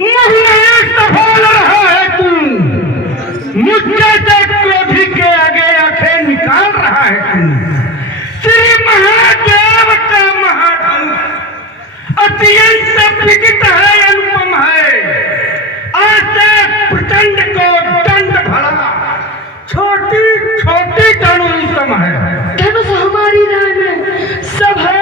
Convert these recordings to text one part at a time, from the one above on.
मुझ में सफल रहा है तू, मुझसे क्रोधी के आगे आंखें निकाल रहा है तू। श्री महादेव का महाधनुष अत्यंत विदित है, अनुपम है। ऐसे प्रचंड को दंड भरा, छोटी छोटी धनुष सम है। धनुष हमारी राय में सब है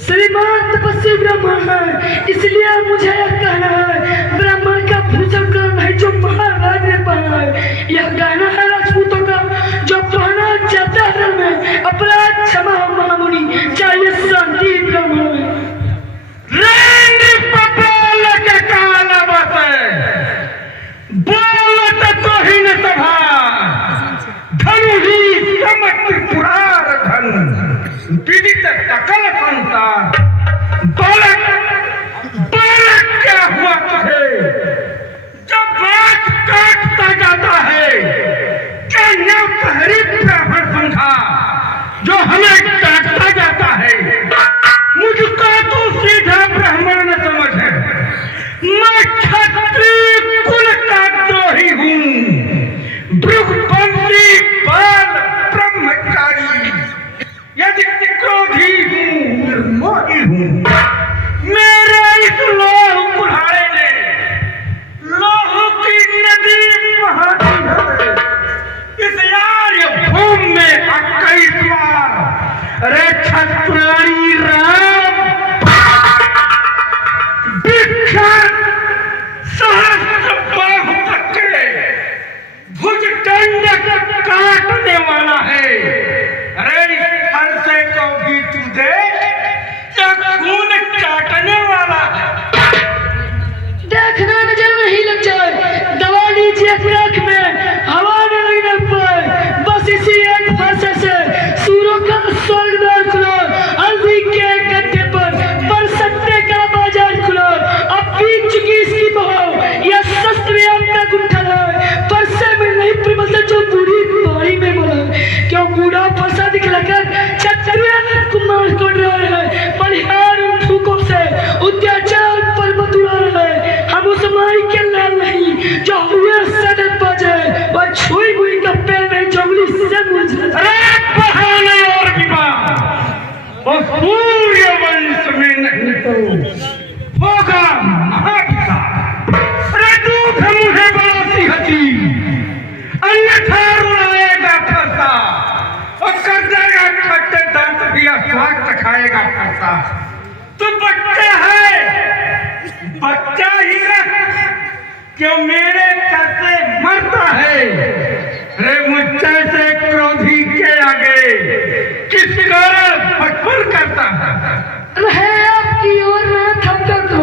श्रीमान तपस्वी ब्राह्मण है, इसलिए मुझे कहना है ब्राह्मण का पूजन करना है जो महाराज ने पहना है। यह कहना है राजपूतों का जो पहना जाता है में अपराध क्षमा महामुनि, चाहिए शांति ब्राह्मण में। पीड़ित सकल संसार बालक बालक क्या हुआ तुझे? जब बात काटता जाता है क्या नवपहरी ब्राह्मण समझा जो हमें काटता जाता है? मुझको तो सीधा ब्राह्मण न समझ है, मैं क्षत्रिय कुल का द्रोही हूँ, भृगुवंशी बाल ब्रह्मचारी, यदि क्रोधी हूँ, निर्मोही हूँ। मेरे इस लोह कुल्हाड़े ने लोह की नदी बहा दी है। इस आर्य भूमि में 21 बार अरे क्षत्राणी राम विख्यात सहस्त्र बाहु तक के भुजदंड काटने वाला है। अरे हर से को भी तू दे क्या खून काटने वाला है। देखना नजर नहीं लग जाए, दवा लीजिए आंख में, हवा न लगने पाए, बस इसी एक फरसे से सूरों का स्वर्गद्वार खुलो, हल्दी के गड्ढे पर बरसत्ते का बाजार खुलो। अब बीत चुकी इसकी बहाव, यह शस्त्र आपका गुंठन है, फरसे में नहीं प्रबलता जो बूढ़ी बाड़ी में बोला। क्यों बूढ़ा फरसा दिखलाकर क्षत्रिय कुमार को डरा है, बलिहार उन फूकों से अत्याचार पर बतुरा रहे। हम उस माई के लाल नहीं जो हुए सदर बाजे, वह छुई हुई का पैर में जंगली से मुझे। अरे बहाने और विवाह और सूर्य वंश में नहीं तो होगा महाविकार। अरे दूध मुझे बलासी हती, अन्यथा रुलाएगा फरसा और कर जाएगा खट्टे दांत भी स्वाद खाएगा फरसा। तू बच्चा है, बच्चा ही रह, क्यों मेरे करते मरता है? अरे मुझसे से क्रोधी के आगे किस कारण फटफट करता है? रहे आपकी ओर ना थमता तो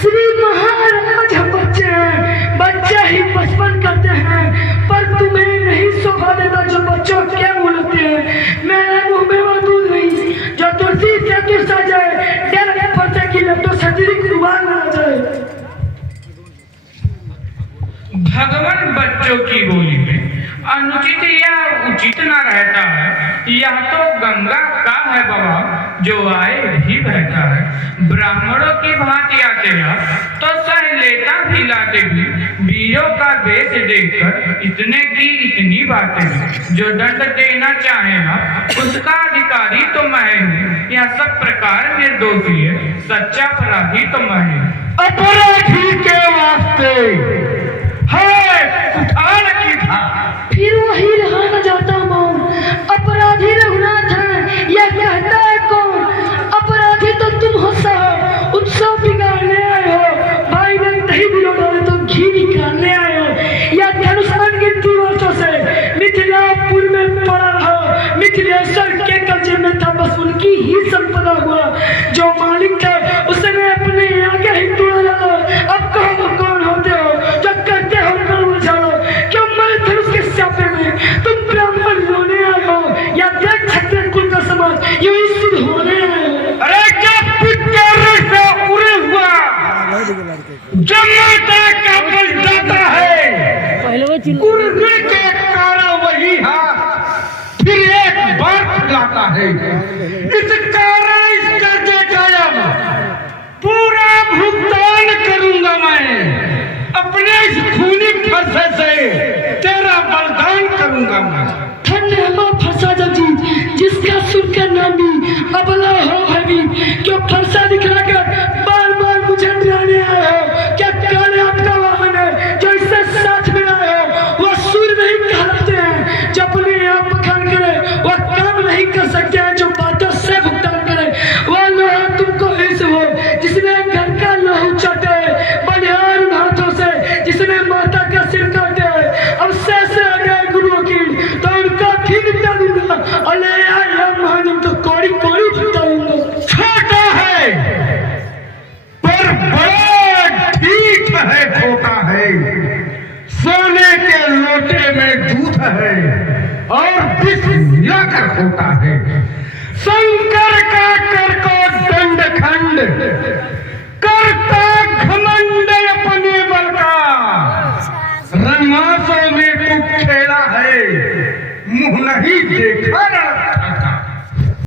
श्री महाराज हम बच्चे हैं, बच्चे ही बचपन करते हैं, पर तुम्हें नहीं शोभा देता जो बच्चों क्या बोलते हैं। मेरे मुंह में वो दूध नहीं जो तुलसी से तुलसा जाए, डर फरसे की लपटों से दिल कुर्बान ना जाए। भगवान बच्चों की बोली में अनुचित या उचित न रहता है। यह तो गंगा का है बाबा जो आए भी बहता है। ब्राह्मणों की भांति आते आप तो सह लेता भी लाते भी, वीरों का वेश देखकर इतने की इतनी बातें। जो दंड देना चाहे आप उसका अधिकारी तो मैं हूँ, यह सब प्रकार निर्दोषी है, सच्चा अपराधी तो मैं हूँ। अपराधी के वास्ते है कुठार की था, फिर वही रहा न जाता मौन। अपराधी रघुनाथ है, यह कहता है कौन? अपराधी तो तुम हो साहब, उत्सव बिगाड़ने आए हो। भाई बहन दही बिलो डाले तो घी निकालने आए हो। यह धनुष अनगिनती वर्षों से मिथिलापुर में पड़ा हो, मिथिलेश्वर के कब्जे में था, बस उनकी ही संपदा हुआ। जो मालिक था उसने अपने आगे ही तोड़ा डाला। अब कहो कौन होते हो जो कहते हो कर्म झाड़ो? क्यों मरे धनुष के स्यापे में तुम ब्राह्मण होने आए हो या देख क्षत्रिय कुल का समाज यू शुद्ध होने आए हो? अरे जब पितर से उड़े हुआ जमाता का बल जाता है, उड़ने के कारण वही हाथ फिर एक बार फैलाता है। इस कारण इसका देखा पूरा भुगतान फरसा दिखलाकर बार बार मुझे डराने आए हो? क्या काल आपका वाहन है जो इससे साथ में आए हो? वह सूर्य नहीं कहलाते हैं जो अपने आप बखान करे, वह काम नहीं कर सकते हैं जो बातों से भुगतान करे। वह लोहा तुमको इस हो जिसने घर का लहू चाटे, बलिहार उन हाथों से जिसने माता का सिर काटे। अब से आ गए गुरु वकील तो उनका भी निपटा दूंगा, और ले आया महाजन तो कौड़ी कौड़ी निपटा दूंगा। छोटा है पर बड़ा ठीक है, खोटा है, सोने के लोटे में दूध है और विष मिलाकर होता है। शंकर का कर को दंड खंड करता घमंड अपने बल का, रंगासों में तू खेला है, मुंह नहीं देखा रण